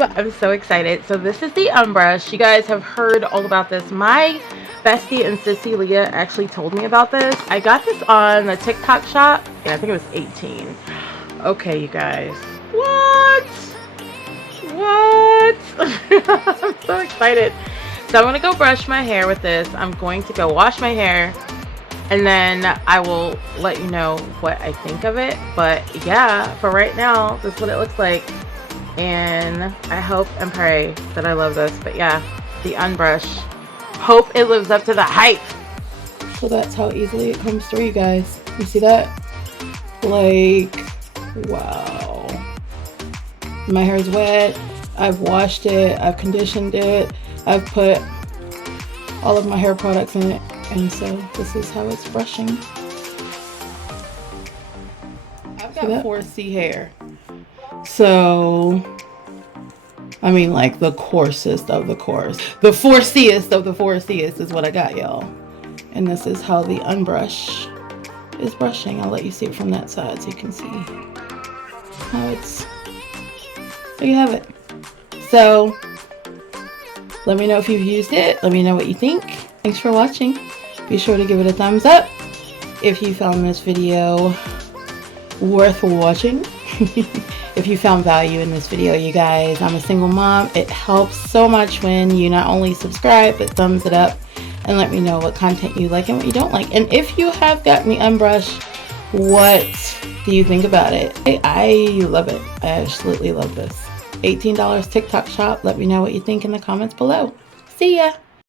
I'm so excited. So this is the Unbrush. You guys have heard all about this. My bestie and sissy Leah actually told me about this. I got this on the TikTok shop, and I think it was 18. Okay, you guys. What? I'm so excited. So I'm gonna go brush my hair with this. I'm going to go wash my hair, and then I will let you know what I think of it. But yeah, for right now, this is what it looks like. And I hope and pray that I love this. But yeah, the Unbrush. Hope it lives up to the hype. So that's how easily it comes through, you guys. You see that? Like, wow. My hair is wet. I've washed it. I've conditioned it. I've put all of my hair products in it. And so this is how it's brushing. I've got 4C hair. So, I mean, like the coarsest of the coarse. The 4Cest of the 4Cest is what I got, y'all. And this is how the Unbrush is brushing. I'll let you see it from that side so you can see how it's. There you have it. So, let me know if you've used it. Let me know what you think. Thanks for watching. Be sure to give it a thumbs up if you found this video worth watching. If you found value in this video, you guys, I'm a single mom. It helps so much when you not only subscribe, but thumbs it up and let me know what content you like and what you don't like. And if you have gotten the Unbrush, what do you think about it? I love it. I absolutely love this. $18 TikTok shop. Let me know what you think in the comments below. See ya.